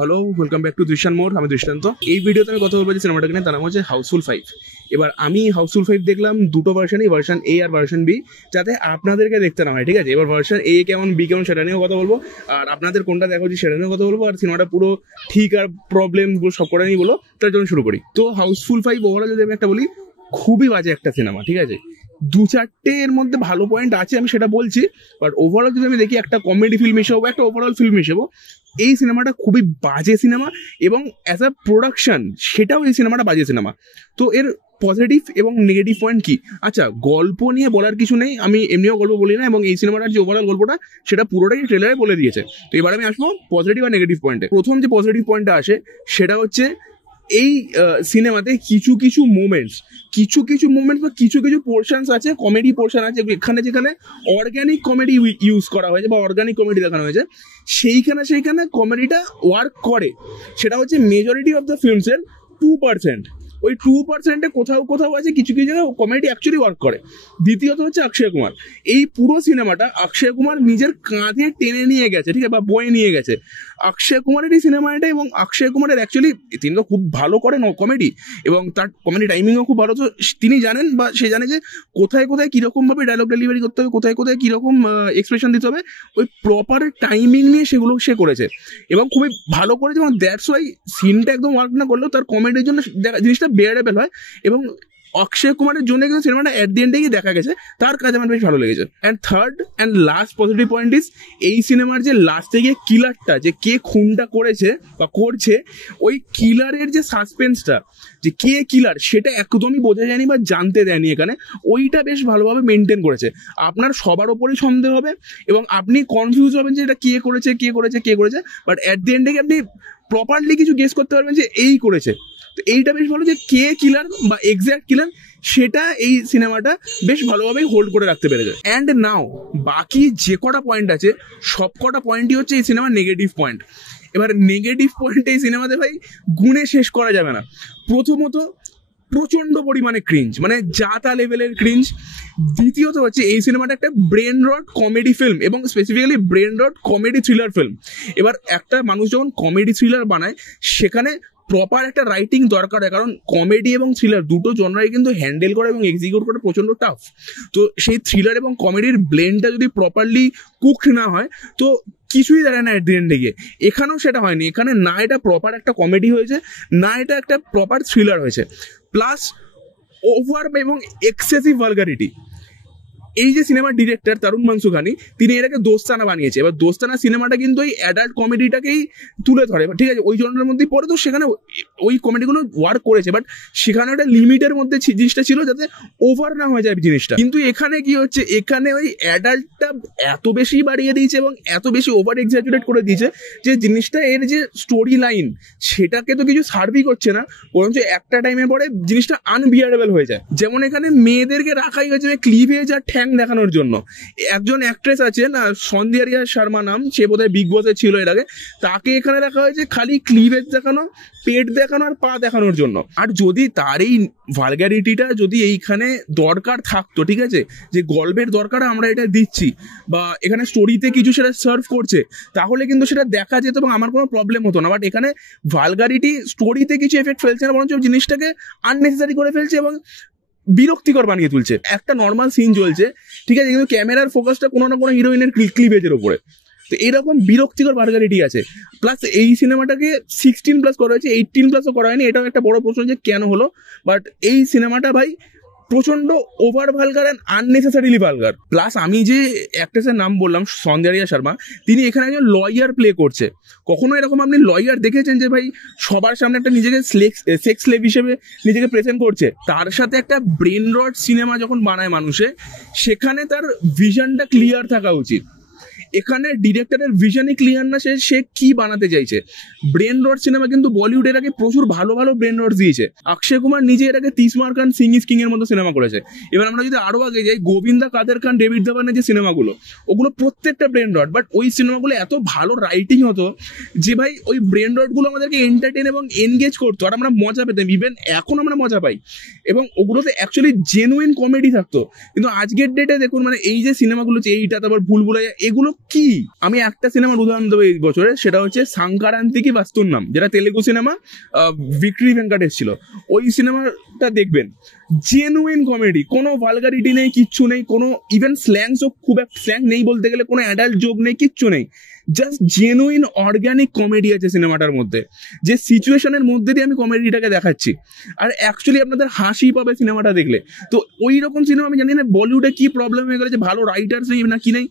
Hello, welcome back to দৃশ্যান মোড়। আমি দৃষ্টান্ত। এই ভিডিওতে আমি কথা বলবো যে সিনেমাটাকে নিয়ে, তার নাম হচ্ছে হাউসফুল 5। এবার আমি হাউসফুল 5 দেখলাম দুটো ভার্সনই, ভার্সন এ আর ভার্সন বি, যাতে আপনাদেরকে দেখতে না হয়, ঠিক আছে? এবার ভার্সন এ কেমন, বি কেমন, সেটা নিয়েও কথা বলবো, আর আপনাদের কোনটা দেখা উচিত সেটা নিয়েও কথা বলবো, আর সিনেমাটা পুরো ঠিক আর প্রবলেমগুলো সব করে নিয়ে বলো। তার জন্য শুরু করি। তো হাউসফুল 5 ওভারঅল যদি আমি একটা বলি, খুবই বাজে একটা সিনেমা, ঠিক আছে? দু চারটে এর মধ্যে ভালো পয়েন্ট আছে, আমি সেটা বলছি, বাট ওভারঅল যদি আমি দেখি একটা কমেডি ফিল্ম হিসেবে, একটা ওভারঅল ফিল্ম হিসেবে এই সিনেমাটা খুবই বাজে সিনেমা। এবং অ্যাজ আ প্রোডাকশন সেটাও এই সিনেমাটা বাজে সিনেমা। তো এর পজিটিভ এবং নেগেটিভ পয়েন্ট কি? আচ্ছা, গল্প নিয়ে বলার কিছু নেই, আমি এমনিও গল্প বলি না, এবং এই সিনেমাটার যে ওভারঅল গল্পটা সেটা পুরোটাই ট্রেলারে বলে দিয়েছে। তো এবার আমি আসবো পজিটিভ আর নেগেটিভ পয়েন্টে। প্রথম যে পজিটিভ পয়েন্টটা আসে সেটা হচ্ছে এই সিনেমাতে কিছু কিছু মুভমেন্টস বা কিছু কিছু পোর্শনস আছে, কমেডি পোর্শন আছে, যেখানে অর্গানিক কমেডি ইউজ করা হয়েছে বা অর্গানিক কমেডি দেখানো হয়েছে, সেইখানে কমেডিটা ওয়ার্ক করে। সেটা হচ্ছে মেজরিটি অফ দ্য ফিল্মসের 2%। ওই 2%-এ কোথাও আছে কিছু কিছু জায়গায় কমেডি অ্যাকচুয়ালি ওয়ার্ক করে। দ্বিতীয়ত হচ্ছে অক্ষয় কুমার। এই পুরো সিনেমাটা অক্ষয় কুমার নিজের কাঁধে টেনে নিয়ে গেছে, ঠিক আছে, বা বয়ে নিয়ে গেছে। অক্ষয় কুমারের এই সিনেমা এটা, এবং অক্ষয় কুমারের অ্যাকচুয়ালি তিনি তো খুব ভালো করেন কমেডি, এবং তার কমেডি টাইমিংও খুব ভালো। তো তিনি জানেন, বা সে জানে যে কোথায় কোথায় কিরকম ভাবে ডায়লগ ডেলিভারি করতে হবে, কোথায় কোথায় কিরকম এক্সপ্রেশন দিতে হবে, ওই প্রপার টাইমিং নিয়ে সেগুলো সে করেছে এবং খুবই ভালো করেছে। এবং দ্যাটস ওয়াই সিনটা একদম ওয়ার্ক না করলেও তার কমেডির জন্য জিনিসটা বেয়ারেবল হয়। এবং অক্ষয় কুমারের জন্য কিন্তু সিনেমাটা এট দি এন্ডে গিয়ে দেখা গেছে, তার কাজ আমার বেশ ভালো লেগেছে। And third and last positive point is, এই সিনেমার যে লাস্টে গিয়ে কিলারটা, যে কে খুনটা করেছে বা করছে, ওই কিলারের যে সাসপেন্সটা, যে কে কিলার, সেটা একদমই বোঝা যায়নি বা জানতে দেয়নি এখানে। ওইটা বেশ ভালোভাবে মেনটেন করেছে। আপনার সবার ওপরেই সন্দেহ হবে এবং আপনি কনফিউজ হবেন যে এটা কে করেছে, বাট অ্যাট দি এন্ডে আপনি প্রপারলি কিছু গেস করতে পারবেন যে এই করেছে। তো এইটা বেশ ভালো, যে কে কিলার বা এক্স্যাক্ট কিলার সেটা এই সিনেমাটা বেশ ভালোভাবেই হোল্ড করে রাখতে পেরেছে। অ্যান্ড নাও বাকি যে কটা পয়েন্ট আছে, সব কটা পয়েন্টই হচ্ছে এই সিনেমার নেগেটিভ পয়েন্ট। এবার নেগেটিভ পয়েন্ট এই সিনেমাতে ভাই গুণে শেষ করা যাবে না। প্রথমত, প্রচন্ড পরিমাণে ক্রিঞ্জ, মানে যা তা লেভেলের ক্রিঞ্জ। দ্বিতীয়ত হচ্ছে এই সিনেমাটা একটা ব্রেন রট কমেডি ফিল্ম, এবং স্পেসিফিক্যালি ব্রেন রট কমেডি থ্রিলার ফিল্ম। এবার একটা মানুষ যখন কমেডি থ্রিলার বানায়, সেখানে প্রপার একটা রাইটিং দরকার হয়, কারণ কমেডি এবং থ্রিলার দুটো জনরাই কিন্তু হ্যান্ডেল করা এবং এক্সিকিউট করা প্রচন্ড টাফ। তো সেই থ্রিলার এবং কমেডির ব্লেন্ডটা যদি প্রপারলি কুকড না হয়, তো কিছুই দাঁড়ায় না এট দি এন্ডে গিয়ে। এখানেও সেটা হয়নি। এখানে না এটা প্রপার একটা কমেডি হয়েছে, না এটা একটা প্রপার থ্রিলার হয়েছে। প্লাস ওভার এবং এক্সেসিভ ভালগারিটি। এই যে সিনেমার ডিরেক্টর তরুণ মানসুখানি, তিনি এটাকে দোস্তানা বানিয়েছে। এবার দোস্তানা সিনেমাটা কিন্তু ওই অ্যাডাল্ট কমেডিটাকেই তুলে ধরে, ঠিক আছে, ওই জনের মধ্যেই পড়ে। তো সেখানে ওই কমেডিগুলো ওয়ার্ক করেছে, বাট সেখানে একটা লিমিটের মধ্যে জিনিসটা ছিল, যাতে ওভার না হয়ে যায় জিনিসটা। কিন্তু এখানে কি হচ্ছে, এখানে ওই অ্যাডাল্টটা এত বেশি বাড়িয়ে দিয়েছে এবং এত বেশি ওভার এক্সাজুরেট করে দিয়েছে যে জিনিসটা, এর যে স্টোরি লাইন, সেটাকে তো কিছু সার্ভই করছে না, বরঞ্চ একটা টাইমের পরে জিনিসটা আনবিয়ারেবল হয়ে যায়। যেমন এখানে মেয়েদেরকে রাখাই হয়েছে ক্লিভেজ আর ঠ্যাং দেখানোর জন্য। একজন অ্যাক্ট্রেস আছে না, সন্ধ্যারিয়া শর্মা নাম, সে বোধহয় বিগ বসে ছিল এর আগে, তাকে এখানে রাখা হয়েছে খালি ক্লিভেজ দেখানো, পেট দেখানো আর পা দেখানোর জন্য। আর যদি তার এই ভালগ্যারিটিটা যদি এইখানে দরকার থাকতো, ঠিক আছে, যে গল্পের দরকার আমরা এটা দিচ্ছি, বা এখানে স্টোরিতে কিছু সেটা সার্ভ করছে, তাহলে কিন্তু সেটা দেখা যেত এবং আমার কোনো প্রবলেম হতো না। বাট এখানে ভালগারিটি স্টোরিতে কিছু এফেক্ট ফেলছে না, বরঞ্চ জিনিসটাকে আননেসেসারি করে ফেলছে এবং বিরক্তিকর বানিয়ে তুলছে। একটা নর্মাল সিন চলছে, ঠিক আছে, কিন্তু ক্যামেরার ফোকাসটা কোনো না কোনো হিরোইনের ক্লিভেজের উপরে। তো এরকম বিরক্তিকর ভালগারিটি আছে। প্লাস এই সিনেমাটাকে 16+ করা হয়েছে, 18+ও করা হয়নি। এটাও একটা বড় প্রশ্ন যে কেন হলো। বাট এই সিনেমাটা ভাই প্রচন্ড over vulgar and unnecessarily vulgar. Plus আমি যে অ্যাক্ট্রেসের নাম বললাম, সন্ধ্যারিয়া শর্মা, তিনি এখানে একজন লয়ার প্লে করছে। কখনো এরকম আপনি লয়ার দেখেছেন যে ভাই সবার সামনে একটা নিজেকে সেক্স স্লেভ হিসেবে নিজেকে প্রেজেন্ট করছে? তার সাথে একটা ব্রেন রট সিনেমা যখন বানায় মানুষে, সেখানে তার ভিশনটা ক্লিয়ার থাকা উচিত। এখানে ডিরেক্টরের ভিশনই ক্লিয়ার না, সে কি বানাতে চাইছে। ব্রেন রট সিনেমা কিন্তু বলিউড এর আগে প্রচুর ভালো ভালো ব্রেন রট দিয়েছে। অক্ষয় কুমার নিজে এর আগে 30 মার খান, সিং ইজ কিং এর মতো সিনেমা করেছে। এবার আমরা যদি আরো আগে যাই, গোবিন্দা কাদের খান, ডেভিড ধাবানের যে সিনেমাগুলো, ওগুলো প্রত্যেকটা ব্রেন রট, বাট ওই সিনেমাগুলো এত ভালো রাইটিং হতো যে ভাই ওই ব্রেন রট গুলো আমাদেরকে এন্টারটেন এবং এনগেজ করতো, আর আমরা মজা পেতাম। ইভেন এখন আমরা মজা পাই, এবং ওগুলোতে অ্যাকচুয়ালি জেনুইন কমেডি থাকতো। কিন্তু আজকের ডেটে দেখুন, মানে এই যে সিনেমাগুলো, এইটা, তারপর ভুলভুলাইয়া, এগুলো কি আমি একটা সিনেমার উদাহরণ দেবো এই বছরে, সেটা হচ্ছে সাংকারান্তিকি বাস্তুন্নাম, যেটা তেলেগু সিনেমা, ভিক্টরি ভেঙ্কটেশ ছিল। ওই সিনেমাটা দেখবেন, জেনুইন কমেডি, কোনো ভালগারিটি নেই, কিচ্ছু নেই, কোনো ইভেন স্ল্যাংসও খুব একটা স্ল্যাং নেই বলতে গেলে, কোনো অ্যাডাল্ট জোক নেই, কিচ্ছু নেই, জাস্ট জেনুইন অর্গানিক কমেডি আছে সিনেমাটার মধ্যে, যে সিচুয়েশনের মধ্যে দিয়ে আমি কমেডিটাকে দেখাচ্ছি, আর অ্যাকচুয়ালি আপনাদের হাসি পাবে সিনেমাটা দেখলে। তো ওই রকম সিনেমা, আমি জানি না বলিউডে কি প্রবলেম হয়ে গেলে, যে ভালো রাইটার্স নেই না কি নেই,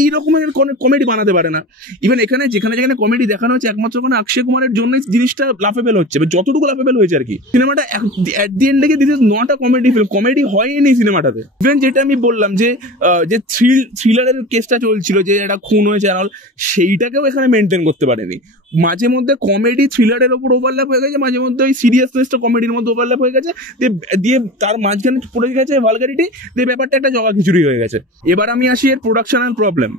এই রকমের কমেডি বানাতে পারে না। ইভেন এখানে যেখানে যেখানে কমেডি দেখানো হচ্ছে, একমাত্র কোনো অক্ষয় কুমারের জন্যই জিনিসটা লাফেবেল হচ্ছে, যতটুকু লাফেবেল হয়েছে আর কি। সিনেমাটা অ্যাট দি এন্ড থেকে this is not a comedy film, comedy হয়নি সিনেমাটাতে। ইভেন যেটা আমি বললাম যে থ্রিলারের কেসটা চলছিল, যে একটা খুন হয়েছে আর সেইটাকেও এখানে মেনটেন করতে পারেনি। মাঝে মধ্যে কমেডি থ্রিলারের ওপর ওভারল্যাপ হয়ে গেছে, মাঝে মধ্যে ওই সিরিয়াসনেসটা কমেডির মধ্যে ওভারল্যাপ হয়ে গেছে, দিয়ে তার মাঝখানে পড়ে গেছে ভালগারিটি, দিয়ে ব্যাপারটা একটা জগা খিচুড়ি হয়ে গেছে। এবার আমি আসি এর প্রোডাকশনাল প্রবলেম।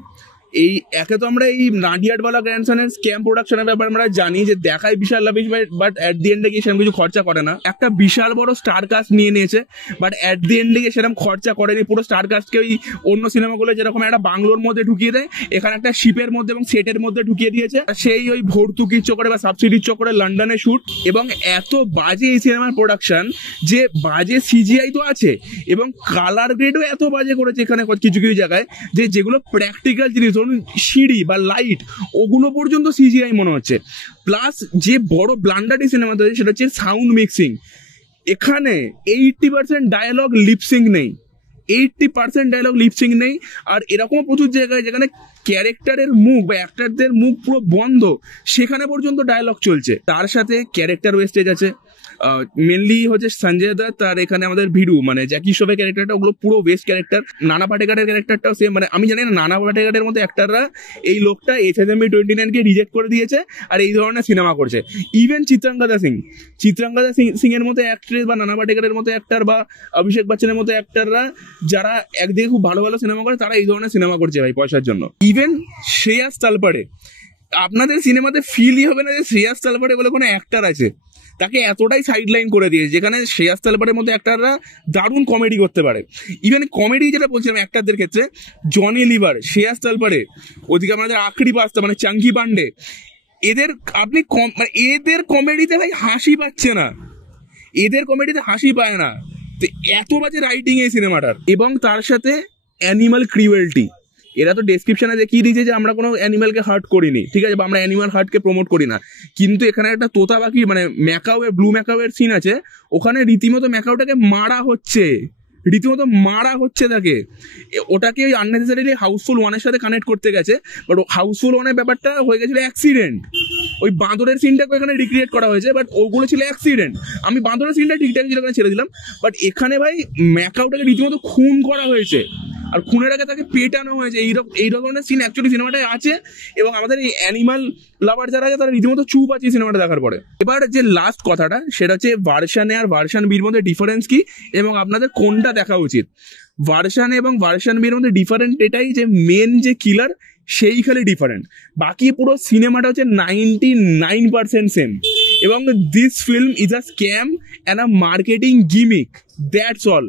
এই একে তো আমরা এই নাডিয়াডওয়ালা গ্র্যান্ডসনের স্ক্যাম প্রোডাকশনের ব্যাপারে আমরা জানি যে দেখায় বিশাল লাভিশ, বাট অ্যাট দি এন্ডে গিয়ে সেরকম কিছু খরচা করে না। একটা বিশাল বড় স্টার কাস্ট নিয়ে নিয়েছে, বাট অ্যাট দি এন্ডে গিয়ে সেরকম খরচা করেনি। পুরো স্টার কাস্টকে ওই অন্য সিনেমাগুলো যেরকম একটা বাংলোর মধ্যে ঢুকিয়ে দেয়, এখানে একটা শিপের মধ্যে এবং সেটের মধ্যে ঢুকিয়ে দিয়েছে। সেই ওই ভর্তুকির চক্করে বা সাবসিডির চক্করে লন্ডনে শুট, এবং এত বাজে এই সিনেমার প্রোডাকশন, যে বাজে সিজিআই তো আছে, এবং কালার গ্রেডও এত বাজে করেছে এখানে কিছু কিছু জায়গায়, যে যেগুলো প্র্যাকটিক্যাল জিনিস, ধরুন সিঁড়ি বা লাইট, ওগুলো পর্যন্ত সিজিআই মনে হচ্ছে। প্লাস যে বড় ব্লান্ডার এই সিনেমাতে হচ্ছে, সেটা হচ্ছে সাউন্ড মিক্সিং। এখানে 80% ডায়ালগ লিপসিং নেই, 80% ডায়ালগ লিপসিং নেই। আর এরকম প্রচুর জায়গায় যেখানে ক্যারেক্টারের মুখ বা অ্যাক্টারদের মুখ পুরো বন্ধ, সেখানে পর্যন্ত ডায়ালগ চলছে। তার সাথে ক্যারেক্টার ওয়েস্টেজ আছে, মেনলি হচ্ছে সঞ্জয় দত্ত আর এখানে আমাদের ভিডু, মানে জ্যাকি শ্রফের ক্যারেক্টারটা, ওগুলো পুরো ওয়েস্ট ক্যারেক্টার। নানা পাটেকারের ক্যারেক্টারটাও সেম, মানে আমি জানি না নানা পাটেকারের মতো অ্যাক্টাররা এই লোকটা HMB 29কে রিজেক্ট করে দিয়েছে আর এই ধরনের সিনেমা করছে। ইভেন চিত্রাঙ্গদা সিং এর মতো অ্যাক্ট্রেস, বা নানা পাটেকারের মতো অ্যাক্টার, বা অভিষেক বচ্চনের মতো অ্যাক্টাররা যারা একদিকে খুব ভালো ভালো সিনেমা করে, তারা এই ধরনের সিনেমা করছে ভাই পয়সার জন্য। ইভেন শ্রেয়াস তালপাড়ে, আপনাদের সিনেমাতে ফিলই হবে না যে শ্রেয়াস তালপাড়ে বলে কোনো অ্যাক্টার আছে। তাকে এতটাই সাইডলাইন করে দিয়েছে, যেখানে শ্রেয়াস তালপাড়ের মতো অ্যাক্টাররা দারুণ কমেডি করতে পারে। ইভেন কমেডি যেটা বলছিলাম অ্যাক্টারদের ক্ষেত্রে, জনি লিভার, শ্রেয়াস তালপাড়ে, ওদিকে আমাদের আখড়ি পাস্তা মানে চাঙ্কি পান্ডে, এদের আপনি এদের কমেডিতে ভাই হাসি পাচ্ছে না, এদের কমেডিতে হাসি পায় না। তো এত বাজে রাইটিং এই সিনেমাটার। এবং তার সাথে অ্যানিমাল ক্রিউয়েলটি, এরা তো ডেসক্রিপশনে দেখিয়ে দিয়েছে যে আমরা কোনো অ্যানিমালকে হার্ট করিনি, ঠিক আছে, বা আমরা অ্যানিমাল হার্টকে প্রমোট করি না, কিন্তু এখানে একটা তোতা পাখি মানে ম্যাকাওয়ের, ব্লু ম্যাকাওয়ের সিন আছে, ওখানে রীতিমতো ম্যাকাওটাকে মারা হচ্ছে তাকে। ওটাকে ওই আননেসেসারিলি হাউসফুল 1-এর সাথে কানেক্ট করতে গেছে, বাট হাউসফুল 1-এর ব্যাপারটা হয়ে গেছিল অ্যাক্সিডেন্ট। ওই বাঁদরের সিনটাকে এখানে রিক্রিয়েট করা হয়েছে, বাট ওগুলো ছিল অ্যাক্সিডেন্ট। আমি বাঁদরের সিনটা ঠিকঠাক ছিল এখানে ছেড়ে দিলাম, বাট এখানে ভাই ম্যাকাওটাকে রীতিমতো খুন করা হয়েছে, আর খুনের আগে তাকে পেটানো হয়েছে। এই ধরনের সিন অ্যাকচুয়ালি সিনেমাটায় আছে, এবং আমাদের এই অ্যানিমাল লাভার যারা আছে তারা রীতিমতো চুপ আছে সিনেমাটা দেখার পরে। এবার যে লাস্ট কথাটা, সেটা হচ্ছে ভার্সন এ আর ভার্সন বির মধ্যে ডিফারেন্স কি, এবং আপনাদের কোনটা দেখা উচিত। ভার্সন এবং ভার্সন বির মধ্যে ডিফারেন্ট এটাই যে মেন যে কিলার সেই খালি ডিফারেন্ট, বাকি পুরো সিনেমাটা হচ্ছে 99% সেম। এবং this film is a scam and a marketing gimmick, that's all.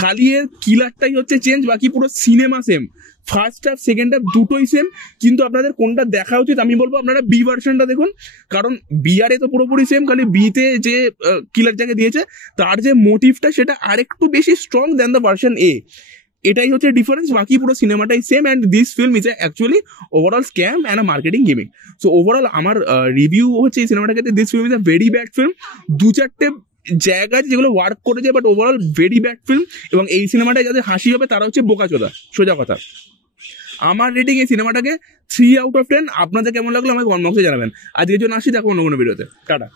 খালি এর কিলারটাই হচ্ছে চেঞ্জ, বাকি পুরো cinema same. First half second half দুটোই সেম, কিন্তু আপনাদের কোনটা দেখা উচিত আমি বলবো আপনারা বি ভার্সনটা দেখুন, কারণ বিআরে তো পুরোপুরি সেম, খালি বিতে যে কিলার যাকে দিয়েছে তার যে মোটিভটা সেটা আরেকটু বেশি স্ট্রং দ্যান দ্য ভার্সন এ, এটাই হচ্ছে ডিফারেন্স। বাকি পুরো সিনেমাটাই same, and this film is actually overall scam and a marketing gimmick. So overall আমার রিভিউ হচ্ছে এই সিনেমাটার ক্ষেত্রে, this film is a very bad film. 2-4টে জায়গা আছে যেগুলো ওয়ার্ক করেছে, but overall very bad film. এবং এই সিনেমাটায় যাদের হাসি হবে তারা হচ্ছে বোকাচোদা, সোজা কথা। আমার রেটিং এই সিনেমাটাকে 3 out of 10। আপনাদের কেমন লাগলো আমাকে কমেন্ট বক্সে জানাবেন। আজকের জন্য আসি, দেখো অন্য কোনো ভিডিওতে, টাটা।